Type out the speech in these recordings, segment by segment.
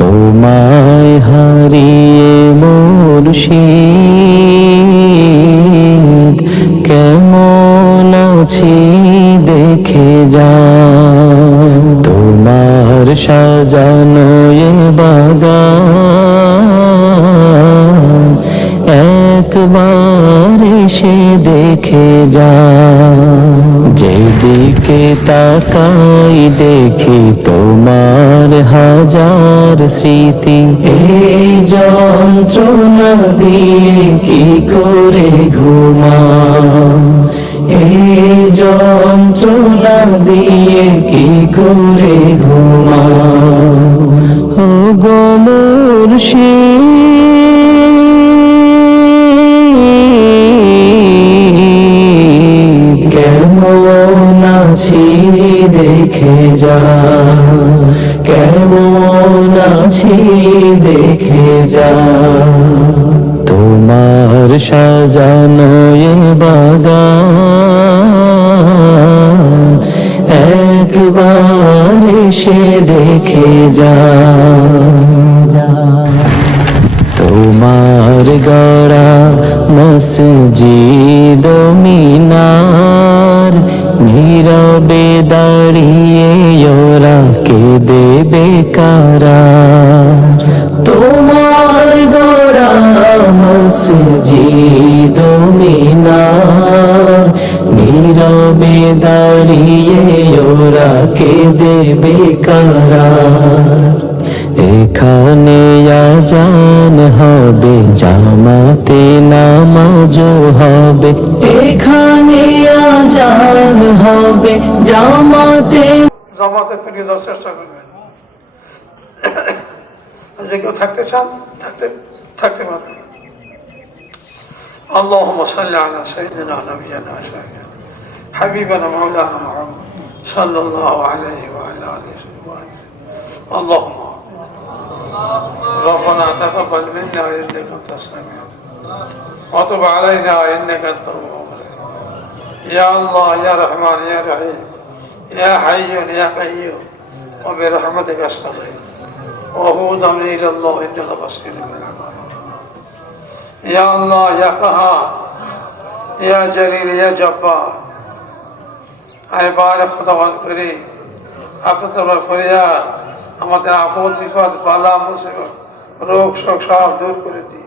তোমায় হারিয়ে মুর্শিদ কেমন আছি দেখে যা, তোমার সাজানো এ বাগান একবার এসে দেখে যা। যেদিকে তাকাই দেখি তোমার হাজার স্মৃতি, এই যন্ত্রণা দিয়ে কি করে ঘুমাও, এই যন্ত্রণা দিয়ে কি করে ঘুমাও। ও গো মুর্শিদ কেমন আছি দেখে যা, কেমন আছি দেখে যা। তোমার সাজানো এ বাগান একবার এসে দেখে যা। তোমার গড়া মসজিদ মিনার নীরবে দাঁড়িয়ে ওরা কেঁদে বেকারার। তোমার গড়া মসজিদ মিনার নীরবে দাঁড়িয়ে ওরা কেঁদে বেকারার। এখানে আজান হবে জামাতে নামাজ হবে, এখানে আজান হবে জামাতে। জামাতে থেকে যাওয়ার চেষ্টা করবেন, যে কেউ থাকতে চান থাকতে পারবেন। আল্লাহুম্মা সাল্লি আলা সাইয়্যিদিনা নাবিয়িনা হাবিবানা মাওলানা মুহাম্মদ সাল্লাল্লাহু আলাইহি ওয়া আলা আলিহি ওয়া সাল্লাম। আল্লাহুম্মা ربنا تقبل منا انك انت السميع وتب علينا انك انت التواب الرحيم. يا الله يا رحمن يا رحيم يا حي يا قيوم وبرحمتك استغيث وهودا الى الله انك بصير بالعباد. يا الله يا قهار يا جليل يا جبار عبارك خدا الكريم اكثر الفرياد আমাদের আপদ বিপদ বালা মুসিবত রোগ শোক সব দূর করে দিই।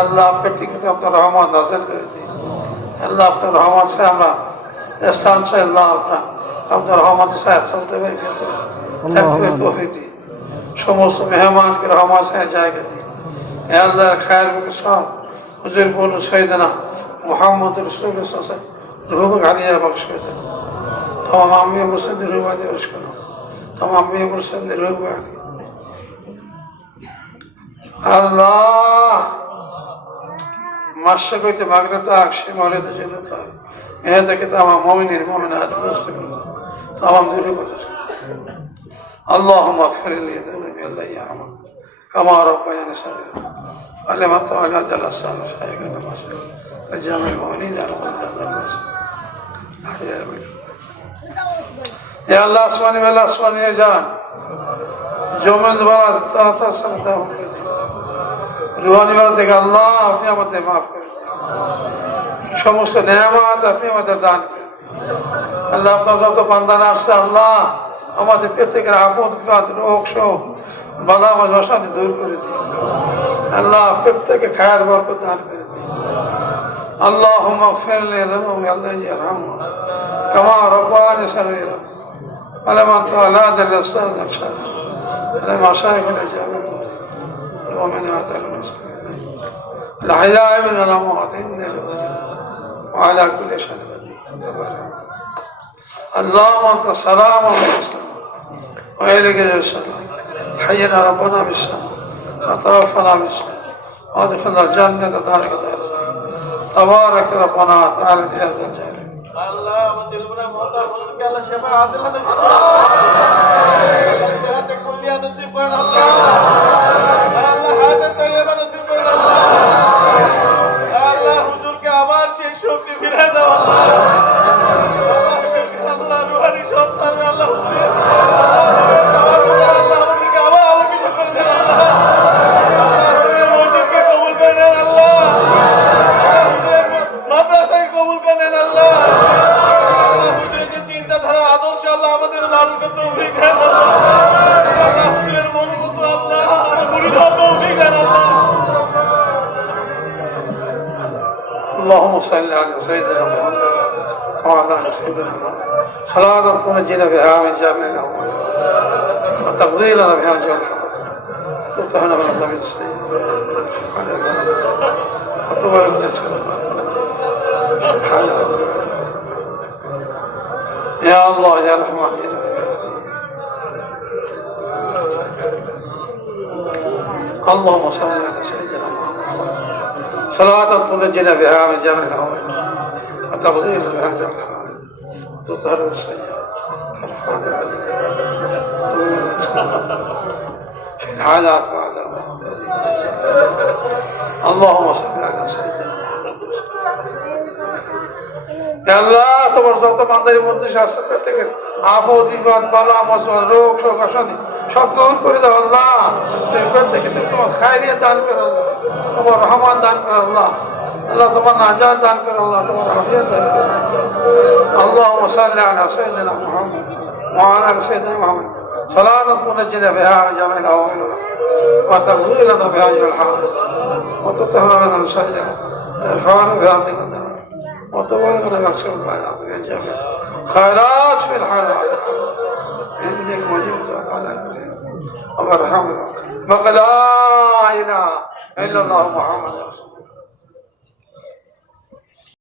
আল্লাহ আপনার ঠিকাতে আপনার রহমত নাযিল করে দিই। আল্লাহ আপনার রহমত সে আমরা স্থান সে আল্লাহ আপনার রহমত সে চলতে পারি, থাকতে তৌফিক দিই। সমস্ত মেহমানকে রহমত সে জায়গা দিই। আল্লাহ খায়ের বুকে সব হুজুর বলু সৈয়দনা মুহাম্মদ রাসূলুল্লাহ সাল্লাল্লাহু আলাইহি ওয়াসাল্লাম রূহ গালিয়া বখশ করে দেন। तमाम आमी मुसल्ली रूह वाले उसको तमाम मुसल्ली रूह वाले अल्लाह माशा कोई मागरता अक्षय मौले तो चलता है मैं तो कहता हूँ मोमिन मोमिनात दोस्त तमाम दूर को اللهم اغفر لي ذنوبي الله يرحمه كما ربياني صغيرا علمت تعالى جل السلام شيخ الناس الجامع المؤمنين على قدر الناس احياء يا الله اسمعني والله اسمعني يا جان जो मैं दोबारा ताता सकता हूँ रूहानी वाला देखा अल्लाह अपने मध्य माफ कर समस्त नेमत अपने मध्य दान कर अल्लाह अपना तो बंदा नाश्ता अल्लाह हमारे प्रत्येक आपद विपद रोग शोक बला मजबसा दूर कर दी अल्लाह प्रत्येक खैर बरकत दान कर दी اللهم اغفر لي ذنوبي الله يرحمه كما رباني صغيرا ولمن طالت الاستاذ الشر لما شايف الاجابه ومنات المسلمين الاحياء من الاموات اني وعلى كل شيء قدير اللهم انت السلام والسلام واليك السلام حينا ربنا بالسلام وتوفنا بالسلام وادخلنا الجنه دارك دار تبارك ربنا تعالى يا ذا الجلال الله مديرنا موتا فضلك الله شفاعة الله نصيب الله شهادة كلية نصيب الله الله حاجة طيبة نصيب الله حضور के आवाज से शक्ति मिले दो الله روحانی شوق कर الله حضور الله حضور के आवाज की तो कर दे صل على سيدنا محمد وعلى ال سيدنا محمد صلاة تنجينا بها من جميع الأمور وتقضي لنا بها جميع الحوائج وتطهرنا من الذنب السيء وتبارك لنا سبحان الله. يا الله يا رحمن اللهم صل على سيدنا محمد صلاة تنجينا بها من جميع الأمور وتقضي لنا بها جميع الحوائج وتطهرنا من السيئات في الحالات وعلى اللهم صل على سيدنا আল্লাহ তোমার যত বান্দার মধ্যে স্বাস্থ্য থেকে আপদ বিপদ বালা মসল রোগ শোক অশান্তি সব দূর করে দাও আল্লাহ থেকে তোমার খায়রিয়া দান করো আল্লাহ তোমার রহমান দান করো আল্লাহ আল্লাহ তোমার নাজাত দান করো আল্লাহ তোমার আফিয়ত দান করো اللهم صل على سيدنا محمد وعلى ال سيدنا محمد صلاة تنجينا بها من جميع الأهوال وتقضي لنا بها جميع الحوائج وتطهرنا من السيئات وترفعنا بها ذكرنا وتباركنا مكسب البيان من جميع خيرات في الحياة إنك مجيب على الدين ومرحمة وقد لا إله إلا الله محمد رسول